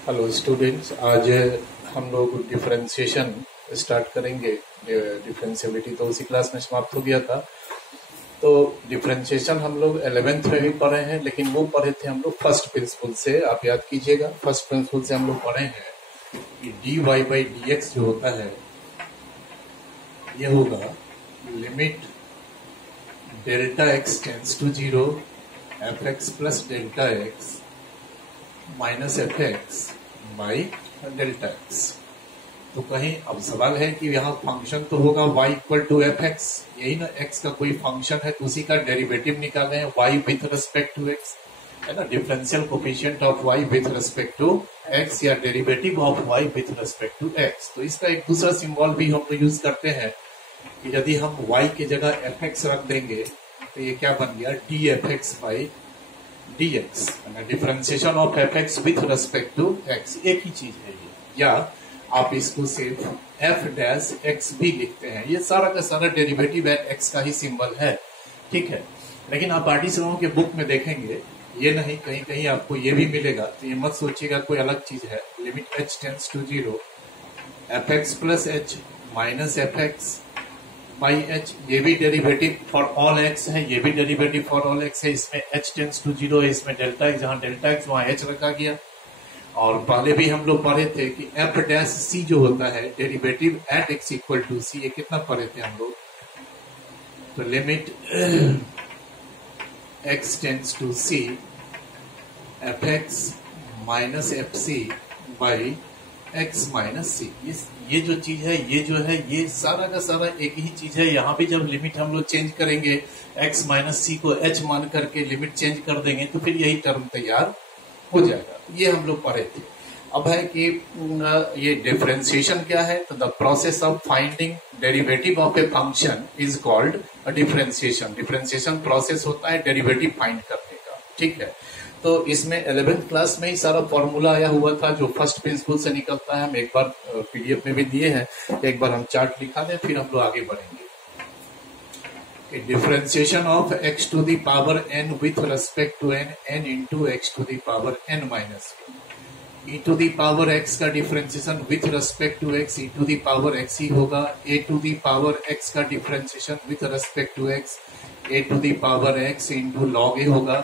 Hello students, आज हम लोग डिफरेंशिएशन स्टार्ट करेंगे। डिफरेंशियबिलिटी तो उसी क्लास में समाप्त हो गया था। तो डिफरेंशिएशन हम लोग 11th में भी पढ़े हैं, लेकिन वो पढ़े थे हम लोग फर्स्ट प्रिंसिपल से। आप याद कीजिएगा, फर्स्ट प्रिंसिपल से हम लोग पढ़े हैं कि dy बाई डी एक्स जो होता है ये होगा limit delta x tends to 0 f x plus delta x minus f x by delta x. तो कहीं अब सवाल है कि यहाँ फंक्शन तो होगा y equal to f x, यही ना, x का कोई फंक्शन है तो उसी का डेरिवेटिव निकाले हैं y with respect to x, है ना। Differential coefficient of y with respect to x या derivative of y with respect to x। तो इसका एक दूसरा सिंबल भी हम यूज करते हैं कि यदि हम y की जगह एफ एक्स रख देंगे तो ये क्या बन गया, d f x by d x, differentiation of f x with respect to x, एक ही चीज है ये। या आप इसको सिर्फ एफ डैश एक्स भी लिखते हैं, ये सारा का सारा डेरिवेटिव एक्स का ही सिंबल है, ठीक है। लेकिन आप पार्टीशनों के बुक में देखेंगे ये नहीं, कहीं कहीं आपको ये भी मिलेगा, तो ये मत सोचिएगा कोई अलग चीज है। Limit h tends to 0 f x plus h minus f x by h, ये भी डेरिवेटिव फॉर ऑल एक्स है, ये भी डेरिवेटिव फॉर ऑल एक्स है। इसमें एच टेंस टू 0 है, इसमें डेल्टा एक्स, जहां डेल्टा एक्स वहां एच रखा गया। और पहले भी हम लोग पढ़े थे कि एफ डैश सी जो होता है derivative at x equal to c, ये कितना पढ़े थे हम लोग, तो limit x tends to c f x minus f c by x minus c. ये जो चीज है, ये जो है, ये सारा का सारा एक ही चीज है। यहाँ भी जब लिमिट हम लोग चेंज करेंगे, x माइनस सी को h मान करके लिमिट चेंज कर देंगे तो फिर यही टर्म तैयार हो जाएगा। ये हम लोग पढ़े थे। अब है कि ये डिफरेंशिएशन क्या है, तो the process of finding derivative of a function is called a differentiation. Differentiation process होता है डेरिवेटिव फाइंड करने का, ठीक है। तो इसमें 11th क्लास में ही सारा फॉर्मूला आया हुआ था जो फर्स्ट प्रिंसिपल से निकलता है। हम एक बार पीडीएफ में भी दिए हैं, एक बार हम चार्ट लिखा दें फिर हम लोग आगे बढ़ेंगे। Differentiation of x to the power n with respect to n into x to the power n minus e to the power x का differentiation with respect to x e to the power x ही होगा। a to the power x का differentiation with respect to x a to the power x into log a होगा।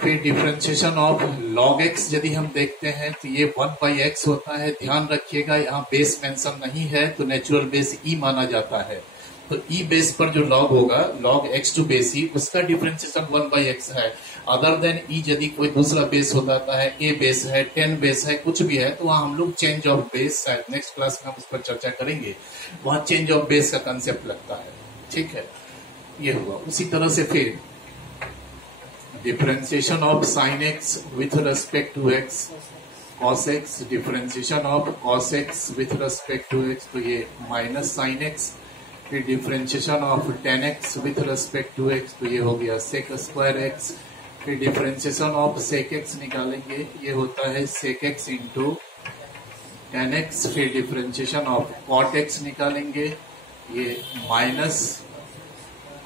फिर differentiation of log x यदि हम देखते हैं तो ये 1 बाई एक्स होता है। ध्यान रखिएगा यहाँ बेस मेंशन नहीं है तो नेचुरल बेस e माना जाता है। तो e बेस पर जो log होगा, log x to base e, उसका डिफरेंशिएशन 1 बाई एक्स है। अदर देन e यदि कोई दूसरा बेस होता है, a बेस है, 10 बेस है, कुछ भी है, तो वहां हम लोग चेंज ऑफ बेस, शायद नेक्स्ट क्लास में हम उस पर चर्चा करेंगे, वहां चेंज ऑफ बेस का कंसेप्ट लगता है, ठीक है। ये हुआ। उसी तरह से फिर differentiation of sine x with respect to x cos x, differentiation of cos x with respect to x, तो ये माइनस साइन एक्स। फिर differentiation of tan x with respect to x, तो ये हो गया सेक स्क्वायर एक्स। फिर differentiation of sec x निकालेंगे, ये होता है sec x into tan x. फिर डिफरेंशिएशन ऑफ कॉट एक्स निकालेंगे, ये माइनस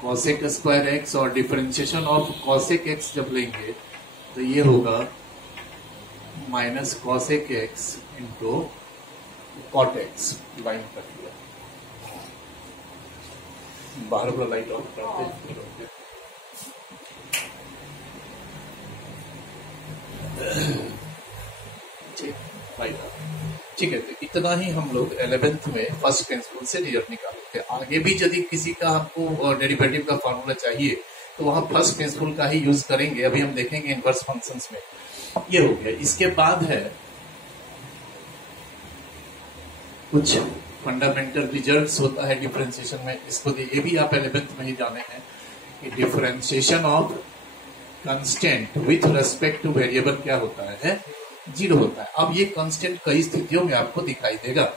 कॉसेक स्क्वायर एक्स। और डिफरेंशिएशन ऑफ कॉसेक एक्स जब लेंगे तो ये होगा minus cosec x into cot x. Line कर दिया, बाहर वाला लाइट ऑफ करते हैं। ठीक है, तो इतना ही हम लोग 11th में फर्स्ट प्रिंसिपल से रिजल्ट निकाले थे। आगे भी यदि किसी का हमको डेरिवेटिव का फॉर्मूला चाहिए तो वहां फर्स्ट प्रिंसिपल का ही यूज करेंगे। अभी हम देखेंगे इनवर्स फंक्शंस में। ये हो गया। इसके बाद है कुछ फंडामेंटल रिजल्ट्स होता है डिफरेंशिएशन में, इसको ये भी आप 11th में ही जाने हैं कि differentiation of constant with respect two variable क्या होता है, 0 होता है। अब ये कांस्टेंट कई स्थितियों में आपको दिखाई देगा।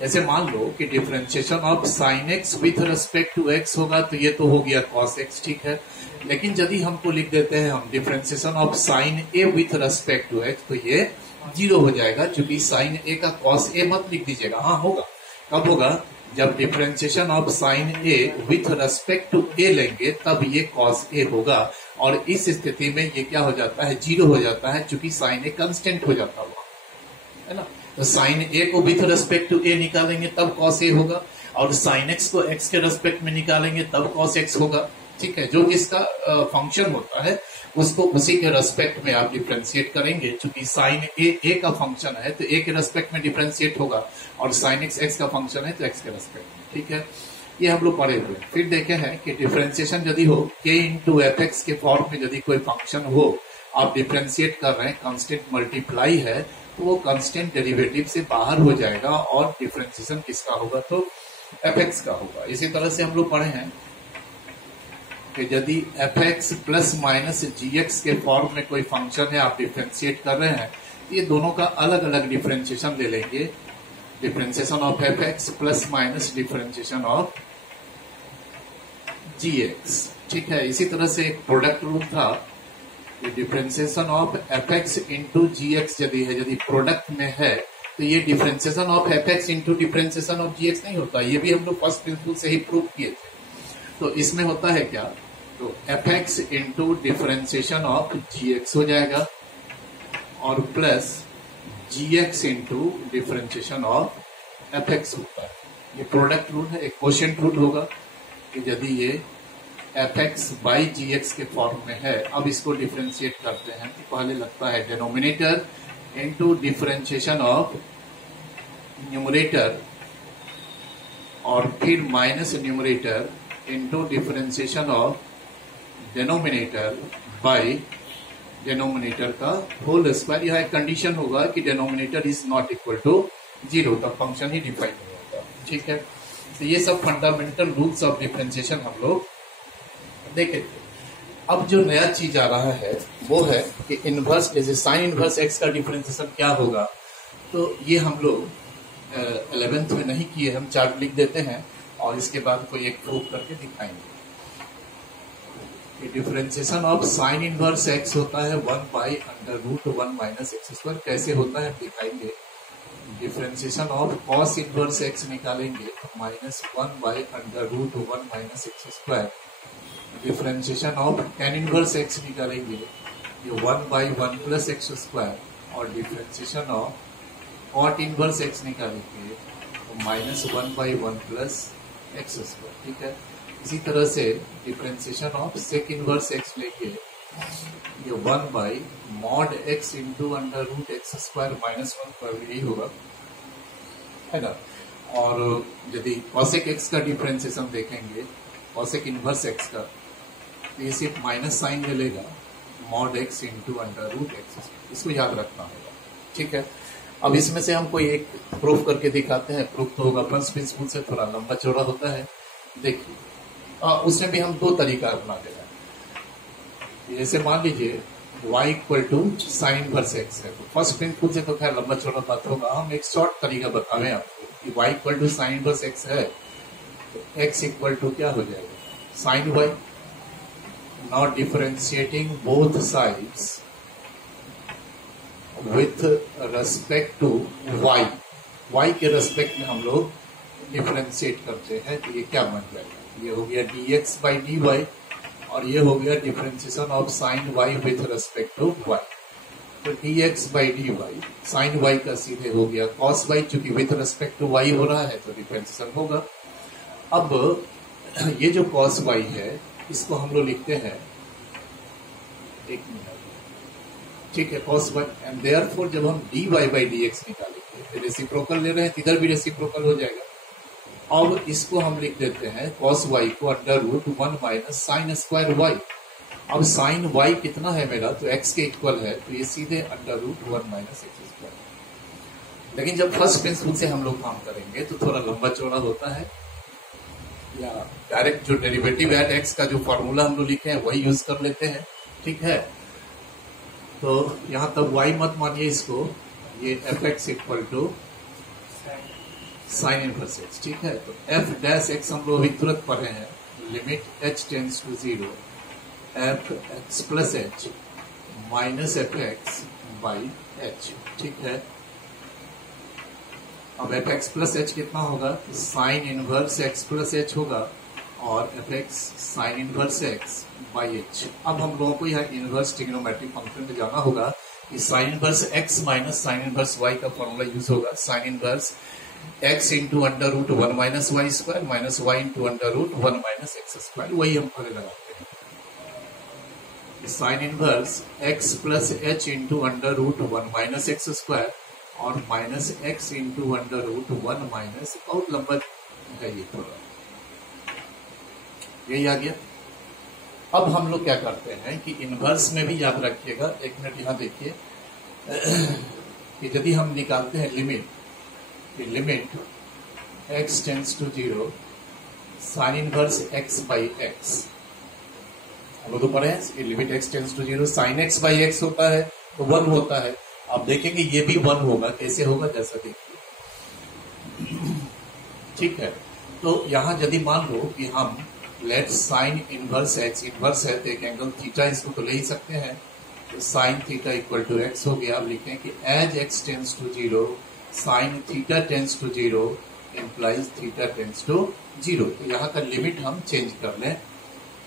जैसे मान लो कि differentiation of sine x with respect to x होगा तो ये तो हो गया कॉस एक्स, ठीक है। लेकिन यदि हमको लिख देते हैं हम differentiation of sine a with respect to x, तो ये 0 हो जाएगा। क्योंकि साइन ए का कॉस ए मत लिख दीजिएगा, हाँ होगा। कब होगा, जब differentiation of sine a with respect to a लेंगे तब ये कॉस ए होगा। और इस स्थिति में ये क्या हो जाता है, 0 हो जाता है, चूंकि साइन ए कांस्टेंट हो जाता हुआ। है ना। तो साइन ए को विथ रेस्पेक्ट टू ए निकालेंगे तब कॉस ए होगा, और साइन एक्स को एक्स के रेस्पेक्ट में निकालेंगे तब कॉस एक्स होगा। ठीक है, जो इसका फंक्शन होता है उसको उसी के रेस्पेक्ट में आप डिफरेंशिएट करेंगे। चूंकि साइन ए का फंक्शन है तो ए के रेस्पेक्ट में डिफरेंशिएट होगा, और साइन एक्स एक्स का फंक्शन है तो एक्स के रेस्पेक्ट में। ठीक है, ये हम लोग पढ़े हुए। फिर देखे हैं कि डिफरेंशिएशन यदि हो के इंटू एफ एक्स के फॉर्म में, यदि कोई फंक्शन हो आप डिफरेंशिएट कर रहे हैं, कांस्टेंट मल्टीप्लाई है, तो वो कांस्टेंट डेरिवेटिव से बाहर हो जाएगा और डिफरेंशिएशन किसका होगा, तो एफ एक्स का होगा। इसी तरह से हम लोग पढ़े हैं कि यदि एफ एक्स प्लस माइनस जी एक्स के फॉर्म में कोई फंक्शन है आप डिफरेंशिएट कर रहे हैं, ये दोनों का अलग अलग डिफरेंशिएशन ले लेंगे। Differentiation of f x plus minus differentiation of g x. ठीक है, इसी तरह से एक प्रोडक्ट रूल था, differentiation of f x into g x यदि है, यदि प्रोडक्ट में है तो ये differentiation of f x into differentiation of g x नहीं होता। ये भी हम लोग फर्स्ट प्रिंसिपल से ही प्रूव किए थे। तो इसमें होता है क्या, तो f x into differentiation of g x हो जाएगा, और plus g x into differentiation of f x होता है। ये प्रोडक्ट रूल है। एक क्वोशिएंट रूल होगा कि यदि ये f x by g x के फॉर्म में है, अब इसको डिफरेंशिएट करते हैं तो पहले लगता है denominator into differentiation of numerator, और फिर minus numerator into differentiation of denominator by denominator का होल स्क्वायर। यह एक कंडीशन होगा कि denominator is not equal to 0, तब फंक्शन ही डिफाइन नहीं होगा। ठीक है, तो ये सब फंडामेंटल रूल्स ऑफ डिफरेंशिएशन हम लोग देखे थे। अब जो नया चीज आ रहा है वो है कि इनवर्स, जैसे साइन इनवर्स एक्स का डिफरेंशिएशन क्या होगा, तो ये हम लोग 11th में नहीं किए। हम चार्ट लिख देते हैं और इसके बाद कोई एक प्रूव करके दिखाएंगे। Differentiation of sign inverse x होता है 1/√1 माइनस एक्स स्क्वायर। कैसे होता है दिखाएंगे। Differentiation of cos inverse x निकालेंगे तो -1/√1 minus x square. Differentiation of tan inverse x निकालेंगे ये 1/1 प्लस एक्स स्क्वायर, और differentiation of cot inverse x निकालेंगे तो -1/1 प्लस एक्स स्क्वायर। ठीक है, इसी तरह से differentiation of sec inverse x लेके ये 1/mod x into √x square -1 पर यही होगा, है ना। और यदि कॉसेक एक्स का डिफरेंशिएशन देखेंगे, कॉसेक इनवर्स एक्स का, तो ये सिर्फ माइनस साइन ले लेगा, mod x इंटू √x, इसको याद रखना होगा। ठीक है, अब इसमें से हम कोई एक प्रूफ करके दिखाते हैं। प्रूफ तो होगा फर्स्ट प्रिंसिपल से, थोड़ा लंबा चौड़ा होता है। देखिए, उसमें भी हम दो तरीका अपना दे रहे हैं। जैसे मान लीजिए y equal to sine inverse x है, तो फर्स्ट प्रिंसिपल से तो खैर लंबा चौड़ा बात होगा। हम एक शॉर्ट तरीका बतावें आपको कि y equal to sine inverse x है, तो x इक्वल टू क्या हो जाएगा, sine y। Not differentiating both sides with respect to y, y के रेस्पेक्ट में हम लोग डिफरेंशिएट करते हैं, तो ये क्या बन जाएगा, ये हो गया dx बाई dy, और ये हो गया differentiation of sine y with respect to y। तो dx by dy sine y का सीधे हो गया cos y, चूंकि विथ रेस्पेक्ट टू y हो रहा है तो डिफरेंशिएशन होगा। अब ये जो cos y है इसको हम लोग लिखते हैं, एक मिनट, ठीक है, cos y, एंड देयरफॉर जब हम dy बाई dx निकालेंगे, रेसिप्रोकल ले रहे हैं, इधर भी रेसिप्रोकल हो जाएगा। अब इसको हम लिख देते हैं cos y को √1 माइनस साइन स्क्वायर y। अब साइन y कितना है मेरा, तो x के इक्वल है, तो ये सीधे √1 माइनस एक्स स्क्वायर। लेकिन जब फर्स्ट प्रिंसिपल से हम लोग काम करेंगे तो थोड़ा लंबा चौड़ा होता है, या डायरेक्ट जो डेरिवेटिव एट x का जो फॉर्मूला हम लोग लिखे हैं वही यूज कर लेते हैं। ठीक है, तो यहां तक y मत मानिए इसको, ये f x equal to sine inverse x. ठीक है, तो एफ डैश एक्स हम लोग अभी तुरंत पढ़े हैं, limit h tends to 0 f x plus h minus f x by h. ठीक है, अब एफ एक्स प्लस एच कितना होगा, sine inverse x plus h होगा, और f x sine inverse x by h. अब हम लोगों को यह इनवर्स ट्रिग्नोमेट्रिक फंक्शन में जाना होगा कि sine inverse x minus sine inverse y का फॉर्मूला यूज होगा। Sine inverse x into under root 1 minus y square minus y into under root 1 minus x square, वही हम पहले लगाते हैं। Sine inverse x plus h into under root 1 minus x square और minus x into under root 1 minus, बहुत लंबा है ये थोड़ा, यही आ गया। अब हम लोग क्या करते हैं कि इनवर्स में भी याद रखिएगा, एक मिनट यहां देखिए कि यदि हम निकालते हैं limit x tends to 0 sine inverse x by x, हम लोग तो पढ़े हैं limit x tends to 0 sine x by x होता है तो 1 होता है। आप देखेंगे ये भी 1 होगा, कैसे होगा जैसा देखिए, ठीक है। तो यहां यदि मान लो कि हम late sign inverse x, inverse है तो एक एंगल थीटा, इसको तो ले ही सकते हैं, तो sine theta equal to x हो गया। अब लिखें कि as x tends to 0 sine theta tends to 0 implies theta tends to 0। तो यहाँ का लिमिट हम चेंज कर लें,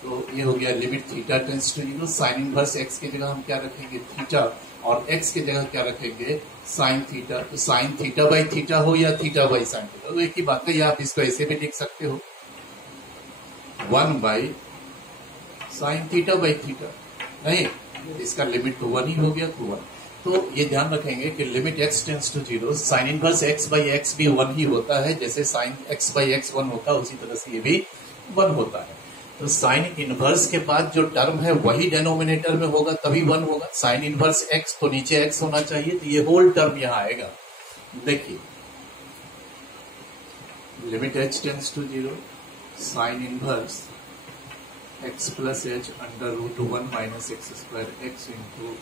तो ये हो गया limit theta tends to 0, sine inverse x की जगह हम क्या रखेंगे थीटा, और x की जगह क्या रखेंगे साइन थीटा। तो साइन थीटा बाई थीटा हो या थीटा बाई साइन थीटा, तो एक ही बात है, या आप इसको ऐसे भी लिख सकते हो 1 by sine theta by theta, नहीं इसका लिमिट तो 1 ही हो गया, तो 1। तो ये ध्यान रखेंगे कि limit x tends to 0 sine inverse x by x भी 1 ही होता है, जैसे साइन x बाई एक्स 1 होता है उसी तरह से ये भी 1 होता है। तो साइन इनवर्स के बाद जो टर्म है वही डेनोमिनेटर में होगा तभी 1 होगा। साइन इनवर्स x तो नीचे x होना चाहिए, तो ये होल टर्म यहां आएगा। देखिए limit h tends to 0 sine inverse x plus H under root 1 minus x square x into,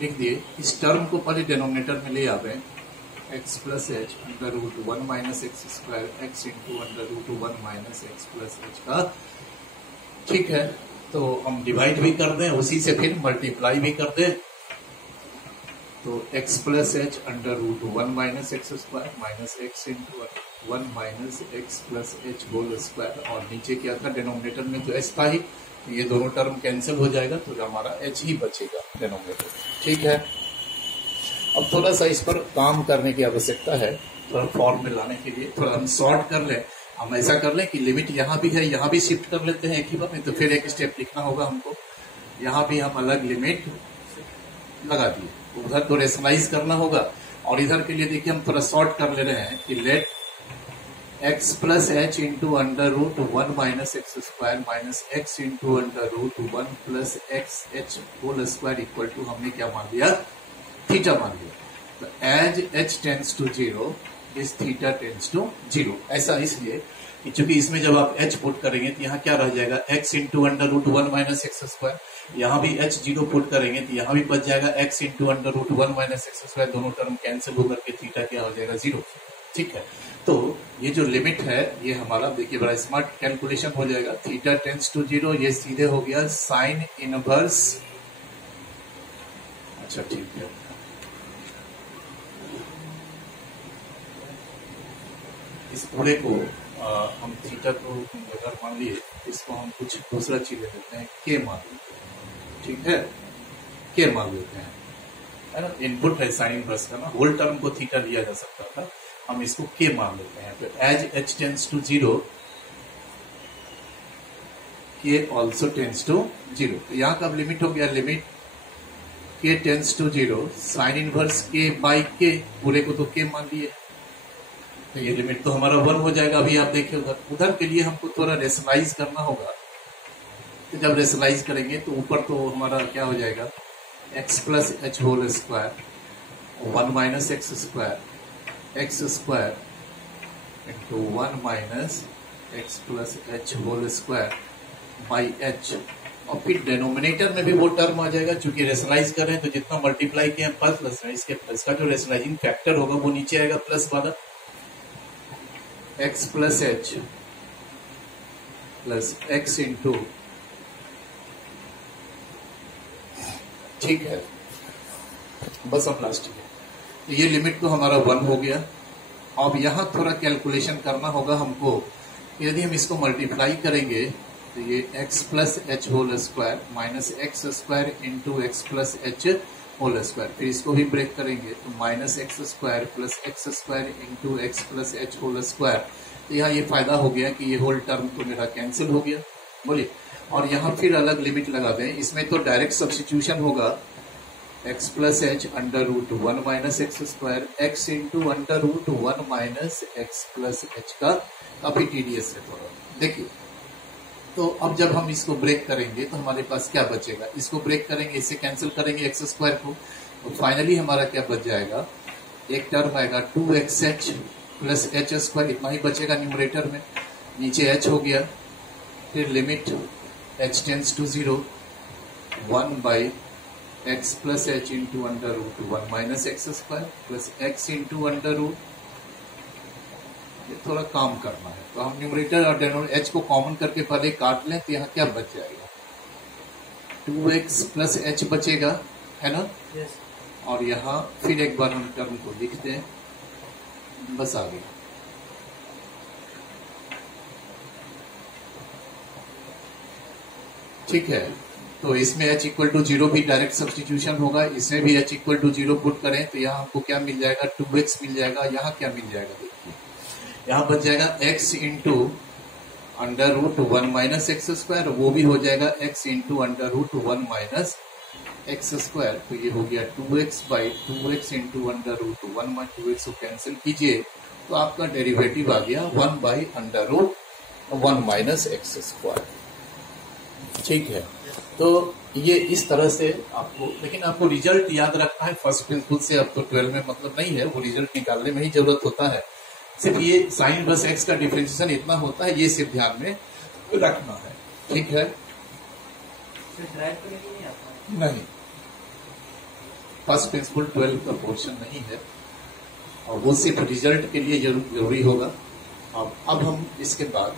लिख दिए। इस टर्म को पहले डिनोमिनेटर में ले आवे, x plus H under root 1 minus x square x into under root 1 minus x plus H का, ठीक है। तो हम डिवाइड भी कर दें, उसी से फिर मल्टीप्लाई भी कर दें, तो x plus H under root 1 minus x square minus x into 1 minus x plus h whole square, और नीचे क्या था डिनोमिनेटर में तो h था ही, तो ये दोनों टर्म कैंसिल हो जाएगा, तो हमारा h ही बचेगा डिनोमिनेटर, ठीक है। अब थोड़ा सा इस पर काम करने की आवश्यकता है, थोड़ा फॉर्म में लाने के लिए थोड़ा हम सॉर्ट कर लें। हम ऐसा कर लें कि लिमिट यहाँ भी है, यहाँ भी शिफ्ट कर लेते हैं एक ही बार में, तो फिर एक स्टेप लिखना होगा हमको। यहाँ भी हम अलग लिमिट लगा दिए, उधर तो रेशनलाइज करना होगा, और इधर के लिए देखिए हम थोड़ा शॉर्ट कर ले रहे हैं कि let x plus h into under root 1 minus x square minus x into under root 1 plus x h whole square equal to, हमने क्या मान लिया थीटा मान लिया। तो एज h टेंड्स टू 0 इस थीटा टेंड्स टू 0, ऐसा इसलिए कि चूंकि इसमें जब आप h पुट करेंगे तो यहाँ क्या रह जाएगा x into under root 1 minus x square, यहाँ भी h 0 पुट करेंगे तो यहाँ भी बच जाएगा x into under root 1 minus x square, दोनों टर्म कैंसिल होकर के थीटा क्या हो जाएगा 0, ठीक है। तो ये जो लिमिट है ये हमारा देखिए बड़ा स्मार्ट कैलकुलेशन हो जाएगा, थीटा टेंड्स टू 0, ये सीधे हो गया साइन इनवर्स, अच्छा ठीक है। इस पूरे को हम थीटा को अगर मान लिए, इसको हम कुछ दूसरा चीज ले लेते हैं, के मान लेते हैं, ठीक है, के मान लेते हैं, है ना। इनपुट है साइन इनवर्स का ना, होल टर्म को थीटा लिया जा सकता था, हम इसको के मान लेते हैं। तो एज h टेंड्स टू 0 के ऑल्सो टेंड्स टू 0, तो यहाँ का लिमिट हो गया लिमिट के टेंड्स टू 0 साइन इनवर्स के बाई के, पूरे को तो के मान लिए, तो ये लिमिट तो हमारा 1 हो जाएगा। अभी आप देखिए उधर के लिए हमको थोड़ा रेशनलाइज करना होगा, तो जब रेशनलाइज करेंगे तो ऊपर तो हमारा क्या हो जाएगा x plus h whole square 1 minus x square x square into 1 minus x plus h whole square by h, और फिर डेनोमिनेटर में भी वो टर्म आ जाएगा, चूंकि रेशनलाइज कर रहे हैं तो जितना मल्टीप्लाई किया प्लस इसका जो रेशनलाइजिंग फैक्टर होगा वो नीचे आएगा प्लस वाला, x plus H plus x into, ठीक है, बस अब लास्ट है। तो ये लिमिट तो हमारा 1 हो गया। अब यहां थोड़ा कैलकुलेशन करना होगा हमको, यदि हम इसको मल्टीप्लाई करेंगे तो ये x plus h whole square minus x square into x plus h whole square, फिर इसको भी ब्रेक करेंगे तो minus x square plus x square into x plus h whole square. तो यहाँ ये फायदा हो गया कि ये होल टर्म तो मेरा कैंसिल हो गया, बोलिए। और यहाँ फिर अलग लिमिट लगा दें, इसमें तो डायरेक्ट सब्स्टिट्यूशन होगा x plus H under root 1 minus x square x into under root 1 minus x plus H का काफी टीडीएस है थोड़ा, देखिए। तो अब जब हम इसको ब्रेक करेंगे तो हमारे पास क्या बचेगा, इसको ब्रेक करेंगे, इससे कैंसिल करेंगे एक्स स्क्वायर को, तो फाइनली हमारा क्या बच जाएगा, एक टर्म आएगा 2xh प्लस एच स्क्वायर, इतना ही बचेगा न्यूमरेटर में, नीचे h हो गया, फिर limit h tends to 0 1 by x plus h into under root 1 minus x square plus x into under root, ये थोड़ा काम करना है। तो हम न्यूमरेटर और डिनोमिनेटर एच को कॉमन करके पहले काट लें, तो यहाँ क्या बच जाएगा, 2x प्लस एच बचेगा, है ना। yes. और यहाँ फिर एक बार हम टर्म को लिखते हैं, बस आ गया। ठीक है, तो इसमें h इक्वल टू 0 भी डायरेक्ट सब्स्टिट्यूशन होगा, इसमें भी h इक्वल टू 0 पुट करें तो यहाँ हमको क्या मिल जाएगा, 2x मिल जाएगा। यहाँ क्या मिल जाएगा, देखिए यहाँ बच जाएगा x into under root 1 minus x square, वो भी हो जाएगा x into under root 1 minus x square, तो ये हो गया 2x by 2x into under root 1 minus 2x को कैंसिल कीजिए तो आपका डेरिवेटिव आ गया 1 by under root 1 minus x square. ठीक है, तो ये इस तरह से आपको, लेकिन आपको रिजल्ट याद रखना है फर्स्ट प्रिंसिपल से, आपको 12 में मतलब नहीं है, वो रिजल्ट निकालने में ही जरूरत होता है। सिर्फ ये साइन बस एक्स का डिफरेंशिएशन इतना होता है, ये सिर्फ ध्यान में रखना है। ठीक है, नहीं फर्स्ट प्रिंसिपल 12 का पोर्शन नहीं है, और वो सिर्फ रिजल्ट के लिए जरूरी होगा। अब हम इसके बाद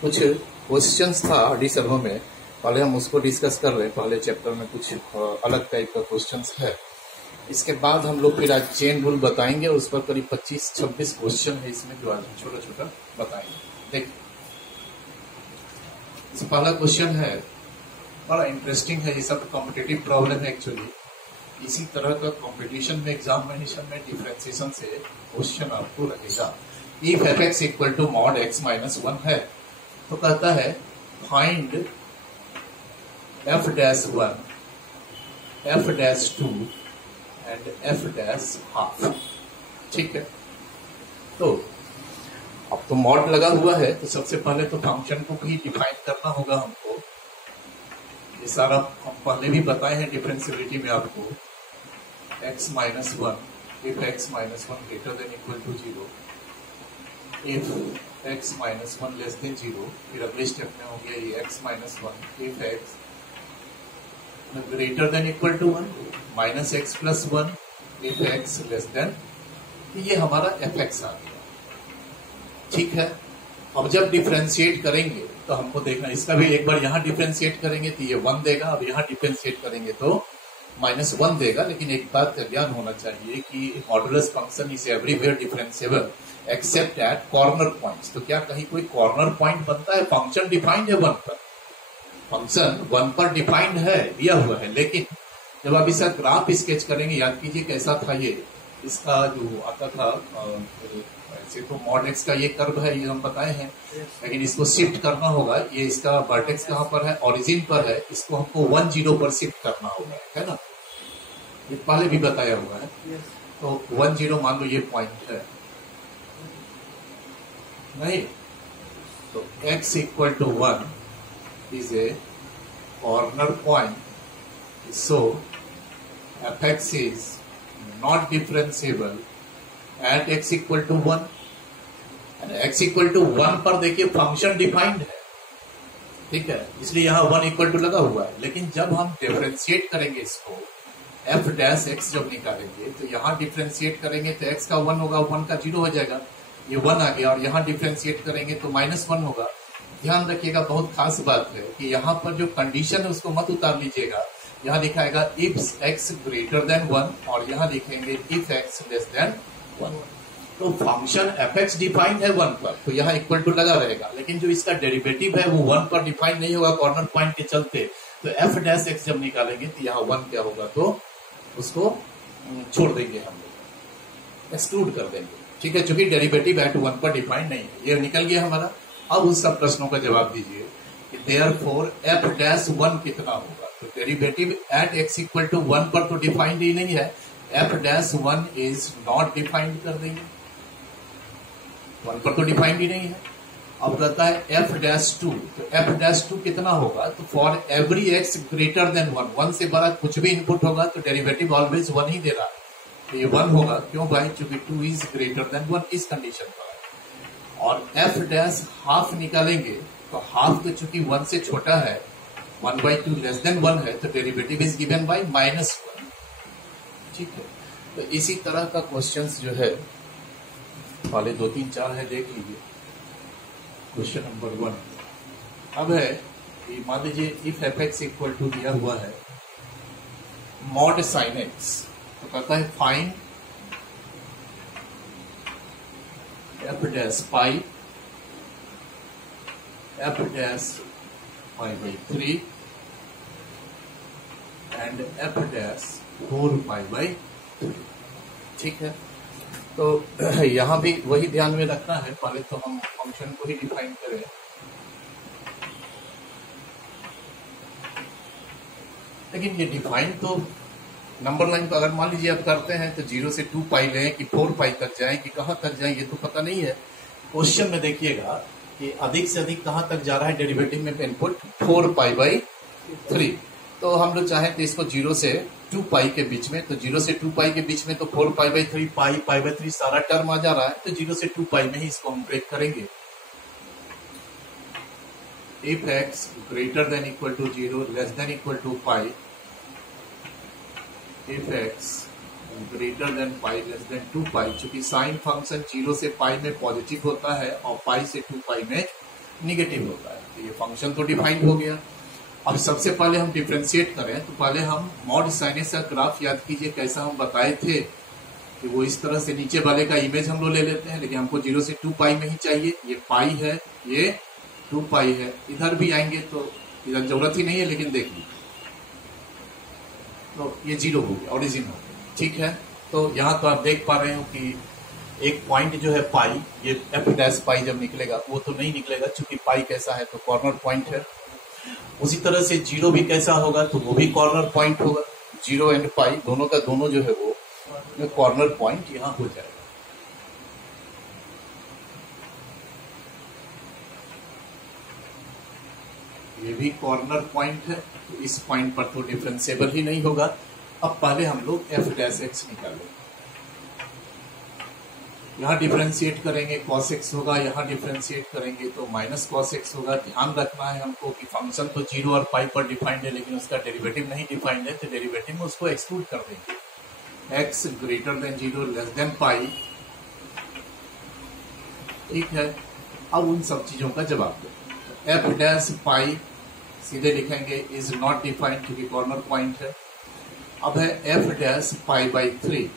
कुछ क्वेश्चंस था डी सर्वो में, पहले हम उसको डिस्कस कर रहे हैं। पहले चैप्टर में कुछ अलग टाइप का क्वेश्चंस है, इसके बाद हम लोग फिर आज चेन रूल बताएंगे, उस पर करीब 25-26 क्वेश्चन है इसमें, जो आज छोटा छोटा बताएंगे। देखिए, पहला क्वेश्चन है, बड़ा इंटरेस्टिंग है, ये सब कॉम्पिटिटिव प्रॉब्लम है एक्चुअली। इसी तरह का कॉम्पिटिशन में एग्जामिनेशन में डिफरेंशिएशन से क्वेश्चन आपको लगेगा। If f x equal to mod x minus 1 है, तो कहता है find f dash 1, f dash 2 and f dash half. ठीक है, तो अब तो मॉड लगा हुआ है, तो सबसे पहले तो फंक्शन को भी डिफाइन करना होगा हमको। ये सारा हम पहले भी बताए हैं डिफरेंशियबिलिटी में आपको। x minus 1 if x minus 1 greater than equal to 0, if x minus 1 less than 0, फिर अगले स्टेप में हो गया ये x minus 1 if x greater than equal to 1 minus x plus 1 if x less than, ये हमारा एफ एक्स आ गया। ठीक है, अब जब डिफरेंशिएट करेंगे तो हमको देखना, इसका भी एक बार यहाँ डिफरेंशिएट करेंगे तो ये 1 देगा, अब यहाँ डिफरेंशिएट करेंगे तो माइनस 1 देगा। लेकिन एक बात का ज्ञान होना चाहिए कि modulus function is everywhere differentiable accept eight corner points. तो क्या कहीं कोई कॉर्नर पॉइंट बनता है? फंक्शन डिफाइंड है 1 पर, फंक्शन 1 पर डिफाइंड है, दिया हुआ है, लेकिन जब आप इसका ग्राफ स्केच करेंगे, याद कीजिए कैसा था ये, इसका जो आता था ऐसे तो मॉड एक्स का ये कर्व है, ये हम बताए हैं, लेकिन इसको शिफ्ट करना होगा। ये इसका वर्टेक्स कहाँ पर है? ओरिजिन पर है, इसको हमको 1 0 पर शिफ्ट करना होगा, है ना, ये पहले भी बताया हुआ है। तो 1 0 मान लो ये पॉइंट है, नहीं तो x equal to 1 is a corner point, so fx is not differentiable at x equal to 1, and x equal to 1 पर देखिए फंक्शन डिफाइंड है, ठीक है, इसलिए यहाँ 1 इक्वल टू लगा हुआ है। लेकिन जब हम डिफरेंशिएट करेंगे इसको, f डैश x जब निकालेंगे तो यहाँ डिफरेंशिएट करेंगे तो x का 1 होगा, 1 का 0 हो जाएगा, ये 1 आ गया, और यहाँ डिफरेंशिएट करेंगे तो माइनस 1 होगा। ध्यान रखिएगा, बहुत खास बात है कि यहाँ पर जो कंडीशन है उसको मत उतार लीजिएगा। यहाँ लिखाएगा इफ x ग्रेटर देन 1 और यहाँ लिखेंगे इफ x लेस देन 1। तो फंक्शन एफ एक्स डिफाइंड है 1 पर, तो यहाँ इक्वल टू लगा रहेगा, लेकिन जो इसका डेरिवेटिव है वो 1 पर डिफाइंड नहीं होगा कॉर्नर पॉइंट के चलते। तो एफ डैश एक्स जब निकालेंगे तो यहाँ 1 क्या होगा, तो उसको छोड़ देंगे, हम लोग एक्सक्लूड कर देंगे। ठीक है, चूंकि डेरिवेटिव एट 1 पर डिफाइंड नहीं है, ये निकल गया हमारा। अब उस सब प्रश्नों का जवाब दीजिए कि देयरफॉर एफ डैश 1 कितना होगा। तो derivative at x equal to 1 पर तो डिफाइंड ही नहीं है, f dash 1 is not defined कर देंगे, 1 पर तो डिफाइंड ही नहीं है। अब कहता है एफ डैश 2, तो एफ डैश 2 कितना होगा, तो for every x greater then 1, 1 से बड़ा कुछ भी इनपुट होगा तो डेरिवेटिव ऑलवेज 1 ही दे रहा है, तो ये 1 होगा। क्यों भाई, चूंकि 2 इज ग्रेटर देन 1 इस कंडीशन पर है। और एफ डैश हाफ निकालेंगे तो हाफ तो चूंकि 1 से छोटा है, 1/2 लेस देन 1 है, तो डेरिवेटिव इज गिवन बाय -1। ठीक है, तो इसी तरह का क्वेश्चंस जो है वाले 2 3 4 है, देख लीजिए। क्वेश्चन नंबर 1 अब है कि मान लीजिए if f x equal to दिया हुआ है मॉड साइन एक्स, तो कहता है find f dash pi, f dash pi by 3 and f dash 4 pi by 3। ठीक है, तो यहां भी वही ध्यान में रखना है, पहले तो हम फंक्शन को ही डिफाइन करें। लेकिन ये डिफाइन तो नंबर लाइन पर अगर मान लीजिए आप करते हैं तो 0 से 2 पाई लें कि 4 पाई तक जाएं कि कहां तक जाएं, ये तो पता नहीं है। क्वेश्चन में देखिएगा कि अधिक से अधिक कहां तक जा रहा है डेरिवेटिव में इनपुट 4 पाई बाई 3। तो हम लोग चाहें तो इसको 0 से 2 पाई के बीच में, तो 0 से 2 पाई के बीच में तो 4 पाई बाई 3 पाई बाई 3 सारा टर्म आ जा रहा है, तो 0 से 2 पाई में ही इसको हम ब्रेक करेंगे। If x greater than equal to 0 less than equal to pi, if x greater than pi less than 2 pi, चूंकि साइन फंक्शन 0 से पाई में पॉजिटिव होता है और पाई से 2 पाई में निगेटिव होता है, तो ये फंक्शन तो डिफाइंड हो गया। अब सबसे पहले हम डिफ्रेंशिएट करें तो पहले हम मॉड साइन एक्स का ग्राफ याद कीजिए, कैसा हम बताए थे कि वो इस तरह से नीचे वाले का इमेज हम लोग ले लेते हैं, लेकिन हमको 0 से 2 पाई में ही चाहिए। ये पाई है, ये 2 पाई है, इधर भी आएंगे तो इधर जरूरत ही नहीं है, लेकिन देख लीजिए तो ये 0 हो गया, ओरिजिन हो गया। ठीक है, तो यहाँ तो आप देख पा रहे हो कि एक पॉइंट जो है पाई, ये एफ डैश पाई जब निकलेगा वो तो नहीं निकलेगा, चूंकि पाई कैसा है तो कॉर्नर पॉइंट है। उसी तरह से 0 भी कैसा होगा, तो वो भी कॉर्नर पॉइंट होगा। 0 एंड पाई दोनों का दोनों जो है वो कॉर्नर पॉइंट यहां हो जाएगा। ये भी कॉर्नर पॉइंट है, तो इस पॉइंट पर तो डिफरेंशिएबल ही नहीं होगा। अब पहले हम लोग एफ डैश एक्स निकालेंगे, यहाँ डिफरेंशिएट करेंगे cos x होगा, यहाँ डिफरेंशिएट करेंगे तो माइनस cos x होगा। ध्यान रखना है हमको कि फंक्शन तो 0 और पाई पर डिफाइंड है, लेकिन उसका डेरिवेटिव नहीं डिफाइंड है, तो डेरिवेटिव में उसको एक्सक्लूड कर देंगे। x greater than 0 less than pi. ठीक है, अब उन सब चीजों का जवाब दो। एफ डैश पाई सीधे लिखेंगे इज नॉट डिफाइंड क्योंकि कॉर्नर पॉइंट है। अब है एफ डैश पाई बाई 3।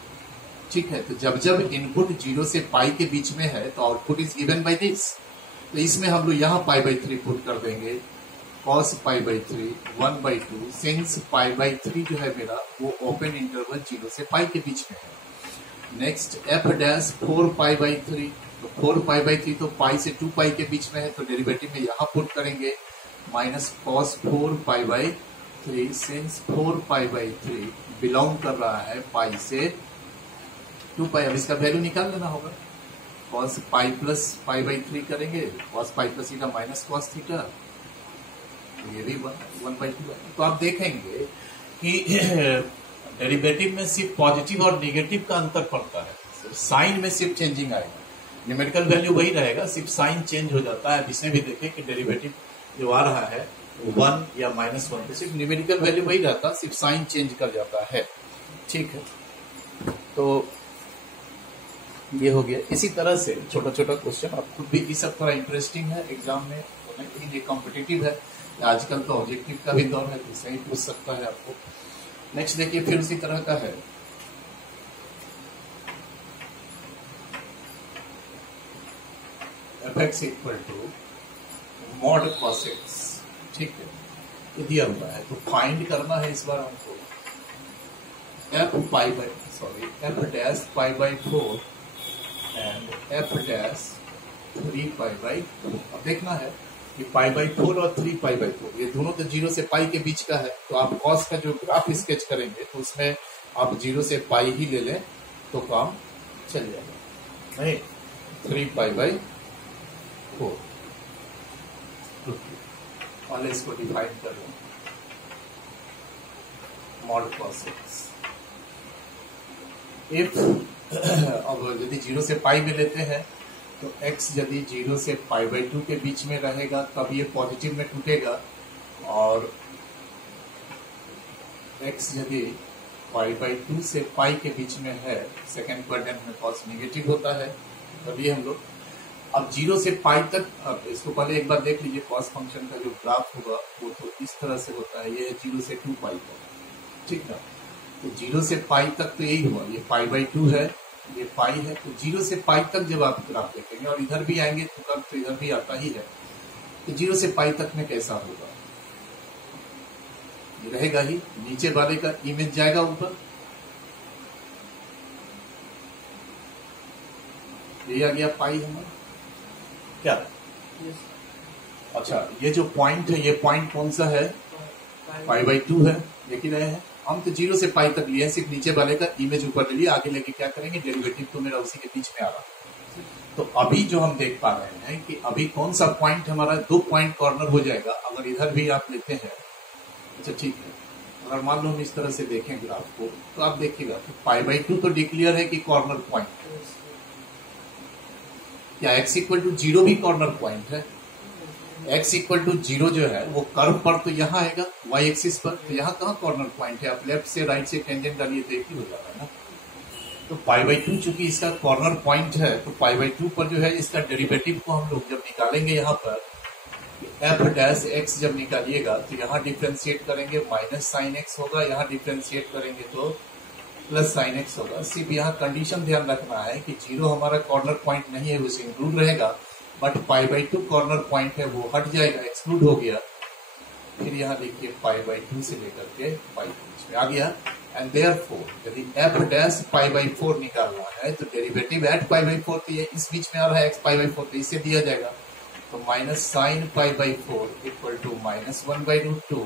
ठीक है, तो जब जब इनपुट 0 से पाई के बीच में है तो output is given by this, तो इसमें हम लोग यहाँ पाई बाई 3 पुट कर देंगे, cos pi by 3 1/2 since pi by 3 जो है मेरा वो ओपन इंटरवल 0 से पाई के बीच में है। Next F dash 4 pi by 3, तो 4 पाई बाई 3 तो पाई से 2 पाई के बीच में है, तो डेरिवेटिव में यहाँ पुट करेंगे minus cos 4 pi by 3 since 4 pi by 3 belong कर रहा है पाई से 2 पाई। अब इसका वैल्यू निकाल लेना होगा, cos pi plus pi by 3 करेंगे, cos pi plus theta minus cos theta, ये भी 1/2 है। तो आप देखेंगे कि डेरिवेटिव में सिर्फ पॉजिटिव और नेगेटिव का अंतर पड़ता है, साइन में सिर्फ चेंजिंग आएगा, न्यूमेरिकल वैल्यू वही रहेगा, सिर्फ साइन चेंज हो जाता है। इसमें भी देखें कि डेरिवेटिव जो आ रहा है 1 या -1, तो सिर्फ न्यूमेरिकल वैल्यू वही रहता, सिर्फ साइन चेंज कर जाता है। ठीक है, तो ये हो गया। इसी तरह से छोटा छोटा क्वेश्चन आप खुद भी, ये सब थोड़ा इंटरेस्टिंग है एग्जाम में, ये कॉम्पिटिटिव है, आजकल तो ऑब्जेक्टिव का भी दौर है, तो सही पूछ सकता है आपको। नेक्स्ट देखिए, फिर उसी तरह का है f x equal to mod cos x, ठीक है, ये दिया हुआ है। तो फाइंड करना है इस बार हमको F dash pi by 4 and f dash 3 pi by 4। अब देखना है कि पाई बाई 4 और 3 पाई बाई 4 ये दोनों तो 0 से पाई के बीच का है। तो आप कॉस का जो ग्राफ स्केच करेंगे तो उसमें आप 0 से पाई ही ले लें तो काम चल जाएगा। नहीं 3 पाई बाई 4 पहले इसको डिफाइन कर लो, मॉड कॉस एक्स। इफ अब यदि 0 से पाई में लेते हैं तो x यदि 0 से पाई बाई 2 के बीच में रहेगा तब ये पॉजिटिव में टूटेगा, और x यदि पाई बाई 2 से पाई के बीच में है, सेकेंड क्वाड्रेंट में कॉस निगेटिव होता है, तभी हम लोग अब 0 से पाई तक। अब इसको पहले एक बार देख लीजिए, कॉस फंक्शन का जो ग्राफ होगा वो तो इस तरह से होता है, ये 0 से 2 पाई तक, ठीक ना। तो 0 से पाई तक तो यही हुआ, ये पाई बाई 2 है, ये पाई है। तो 0 से पाई तक जब आप ग्राफ देखेंगे और इधर भी आएंगे तो कब तो इधर भी आता ही है, तो 0 से पाई तक में कैसा होगा, ये रहेगा ही, नीचे वाले का इमेज जाएगा ऊपर, ये आ गया पाई हमारा क्या। अच्छा ये जो पॉइंट है, ये पॉइंट कौन सा है, पाई बाई 2 है, देख ही रहे हैं हम। तो 0 से पाई तक लिए, सिर्फ नीचे वाले का इमेज ऊपर ले लिया, आगे लेके क्या करेंगे, डेरिवेटिव तो मेरा उसी के बीच में आ रहा। तो अभी जो हम देख पा रहे हैं कि अभी कौन सा पॉइंट हमारा 2 पॉइंट कॉर्नर हो जाएगा अगर इधर भी आप लेते हैं। अच्छा ठीक है, अगर मान लो हम इस तरह से देखें ग्राफ को तो आप देखिएगा कि पाई बाई 2 तो डिक्लेयर है कि कॉर्नर पॉइंट, क्या x इक्वल टू 0 भी कॉर्नर पॉइंट है। x इक्वल टू 0 जो है वो कर्व पर तो यहाँ आएगा y एक्सिस पर, तो यहाँ कहाँ कॉर्नर पॉइंट है, आप लेफ्ट से राइट से टेंजेंट डालिए तो एक ही हो जा रहा है ना। तो पाई बाई 2 चूंकि इसका कॉर्नर पॉइंट है, तो पाई बाई 2 पर जो है इसका डेरिवेटिव को हम लोग जब निकालेंगे यहाँ पर एफ डैश एक्स जब निकालिएगा तो यहाँ डिफ्रेंशिएट करेंगे माइनस साइन एक्स होगा, यहाँ डिफ्रेंशिएट करेंगे तो प्लस साइन एक्स होगा। सिर्फ यहाँ कंडीशन ध्यान रखना है कि 0 हमारा कॉर्नर पॉइंट नहीं है, उसे इंक्लूड रहेगा, but pi by 2 corner point है वो हट जाएगा, एक्सक्लूड हो गया। फिर यहाँ देखिए पाई बाई 2 से लेकर के पाई बीच में आ गया, एंड देयरफॉर यदि एफ डैश पाई बाई 4 निकालना है तो डेरिवेटिव एट पाई बाई 4 तो ये इस बीच में आ रहा है एक्स पाई बाई 4, तो इससे दिया जाएगा। तो minus sine pi by 4 equal to minus 1 by root 2,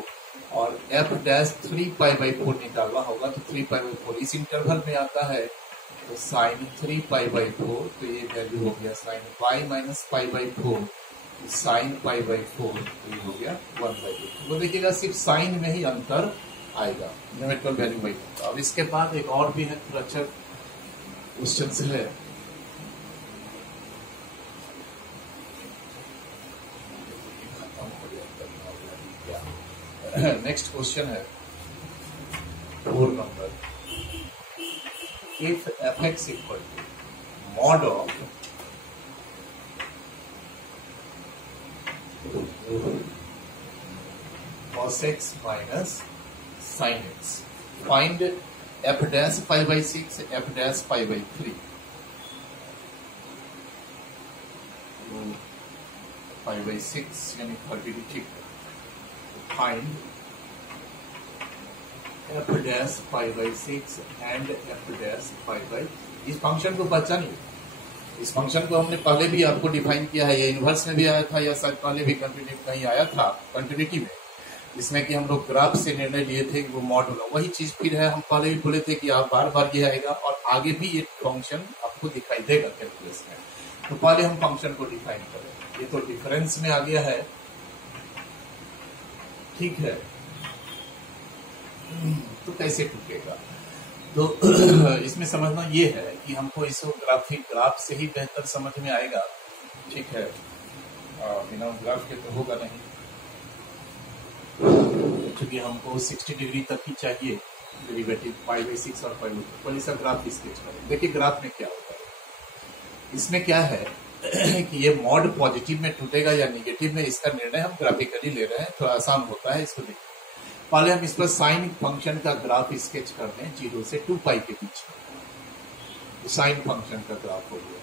और एफ डैश 3 पाई बाई 4 निकालना होगा तो 3 पाई बाई 4 इस इंटरवल में आता है, तो साइन 3 पाई बाई 4, तो ये वैल्यू हो गया sine pi minus pi by 4, sign pi by 4 तो ये हो गया 1 बाई 2। तो देखिएगा सिर्फ साइन में ही अंतर आएगा, न्यूमेरिकल वैल्यू वही होगा। अब इसके बाद एक और भी है, थोड़ा अच्छा क्वेश्चन है, नेक्स्ट क्वेश्चन है 4 number. If f x equal to mod of cos x minus sin x, find f dash pi by 6 f dash pi by 3। Pi by 6 यानी 30 ठीक है। Find f dash pi by 6 and f dash pi by, इस function को पहचानिए। इस function को हमने पहले भी आपको डिफाइन किया है, ये इनवर्स में भी आया था या शायद पहले भी कंटिन्यू कहीं आया था कंटिन्यूटी में, जिसमें कि हम लोग ग्राफ से निर्णय लिए थे कि वो मॉड होगा। वही चीज फिर है, हम पहले भी बोले थे कि आप बार बार ये आएगा और आगे भी ये फंक्शन आपको दिखाई देगा कैलकुलस में। तो पहले हम फंक्शन को डिफाइन करें। ये तो डिफरेंस में आ गया है, ठीक है, तो कैसे टूटेगा। तो इसमें समझना ये है कि हमको इसको ग्राफ से ही बेहतर समझ में आएगा, ठीक है, बिना ग्राफ के तो होगा नहीं, क्योंकि हमको 60 डिग्री तक ही चाहिए डेरिवेटिव पाई बाई 6 और पाई बाई 4। पहले सा ग्राफ स्केच करें, देखिए ग्राफ में क्या होता है। इसमें क्या है कि ये मॉड पॉजिटिव में टूटेगा या नेगेटिव में, इसका निर्णय हम ग्राफिकली ले रहे हैं, थोड़ा आसान होता है इसको देखिए। पहले हम इस पर साइन फंक्शन का ग्राफ स्केच कर दें 0 से 2 पाई के बीच में, तो साइन फंक्शन का ग्राफ हो गया।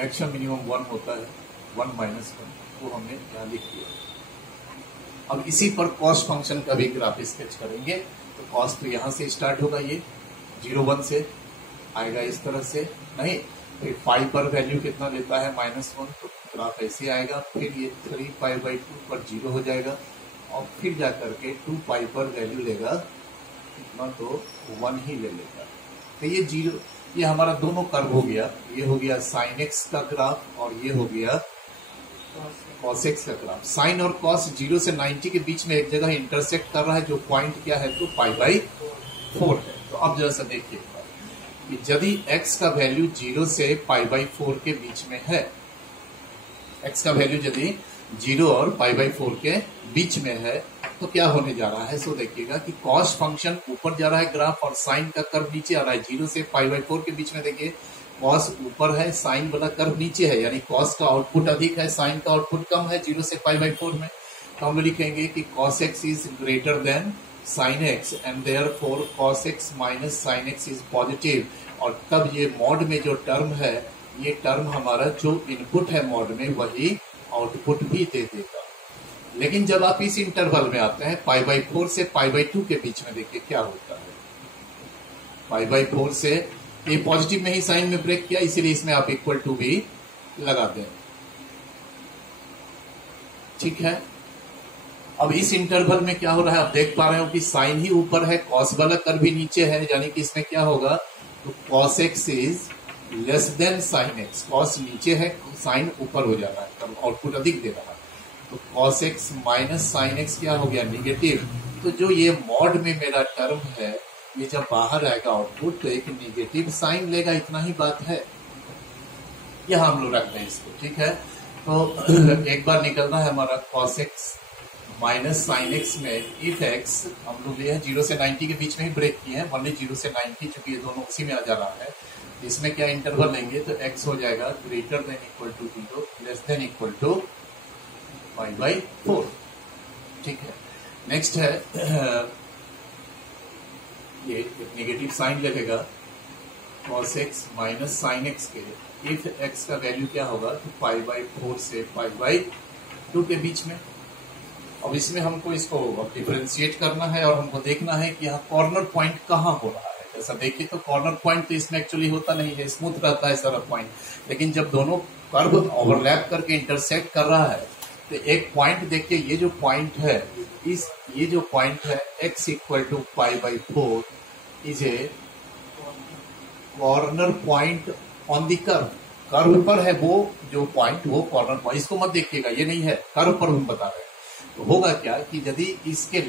मैक्सिमम मिनिमम 1 होता है, 1 माइनस 1, वो हमने यहाँ लिख दिया। अब इसी पर कॉस्ट फंक्शन का भी ग्राफ स्केच करेंगे। तो कॉस्ट तो यहाँ से स्टार्ट होगा, ये 0 1 से आएगा इस तरह से, नहीं फिर पाई पर वैल्यू कितना लेता है -1, तो ग्राफ ऐसे आएगा। फिर ये 3 पाई बाई 2 पर 0 हो जाएगा और फिर जा करके 2 पाई पर वैल्यू लेगा कितना, तो 1 ही ले लेगा। तो ये 0, ये हमारा दोनों कर्व हो गया। ये हो गया साइन एक्स का ग्राफ और ये हो गया कॉस एक्स का ग्राफ। साइन और कॉस 0 से 90 के बीच में एक जगह इंटरसेक्ट कर रहा है, जो पॉइंट क्या है, तो पाई बाई 4 है। तो अब जरा सा देखिए कि यदि x का वैल्यू 0 से पाई बाई 4 के बीच में है, x का वैल्यू यदि 0 और पाई बाई 4 के बीच में है, तो क्या होने जा रहा है। सो देखिएगा कि कॉस फंक्शन ऊपर जा रहा है ग्राफ और साइन का कर्व नीचे आ रहा है। 0 से पाई बाई 4 के बीच में देखिए कॉस ऊपर है, साइन वाला कर्व नीचे है, यानी कॉस का आउटपुट अधिक है, साइन का आउटपुट कम है 0 से पाई बाई 4 में। तो हम लिखेंगे कि cos x is greater than sin x and therefore cos x minus sin x is positive. और तब ये मॉड में जो टर्म है, ये टर्म हमारा जो इनपुट है मॉड में, वही आउटपुट भी दे देगा। लेकिन जब आप इस इंटरवल में आते हैं पाई बाई 4 से पाई बाई 2 के बीच में, देखिए क्या होता है। पाई बाई 4 से ये पॉजिटिव में ही साइन में ब्रेक किया, इसीलिए इसमें आप इक्वल टू भी लगा दें, ठीक है। अब इस इंटरवल में क्या हो रहा है, आप देख पा रहे हो कि साइन ही ऊपर है, कॉस वाला कर्व भी नीचे है, यानी कि इसमें क्या होगा, तो cos x is less than sin x। Cos नीचे है, साइन ऊपर हो जा रहा है, आउटपुट अधिक दे रहा है। तो cos x minus sin x क्या हो गया, निगेटिव। तो जो ये मॉड में मेरा टर्म है, ये जब बाहर आएगा आउटपुट, तो एक निगेटिव साइन लेगा, इतना ही बात है। यह हम लोग रखते हैं इसको, ठीक है। तो एक बार निकलना है हमारा cos x minus sine x में इफ एक्स, हम लोग ये 0 से 90 के बीच में ही ब्रेक किए हैं, ओनली 0 से 90, चूंकि ये दोनों उसी में आ जा रहा है। इसमें क्या इंटरवल लेंगे, तो x हो जाएगा greater than equal to 0, less than equal to pi by 4, ठीक है। नेक्स्ट है ये नेगेटिव साइन लगेगा cos x minus sine x के, इफ x का वैल्यू क्या होगा, तो पाई बाई 4 से पाई बाई 2 के बीच में। अब इसमें हमको इसको डिफरेंशिएट करना है और हमको देखना है कि यहाँ कॉर्नर पॉइंट कहाँ हो रहा है। जैसा देखिए तो कॉर्नर पॉइंट तो इसमें एक्चुअली होता नहीं है, स्मूथ रहता है सारा पॉइंट। लेकिन जब दोनों कर्व ओवरलैप करके इंटरसेक्ट कर रहा है, तो एक पॉइंट देखिए, ये जो पॉइंट है, ये जो पॉइंट है x equal to pi by 4 is a corner point on the curve. Curve पर है वो जो पॉइंट, वो कॉर्नर पॉइंट। इसको मत देखिएगा, ये नहीं है, कर्व पर हम बता रहे हैं। तो होगा क्या कि यदि इसके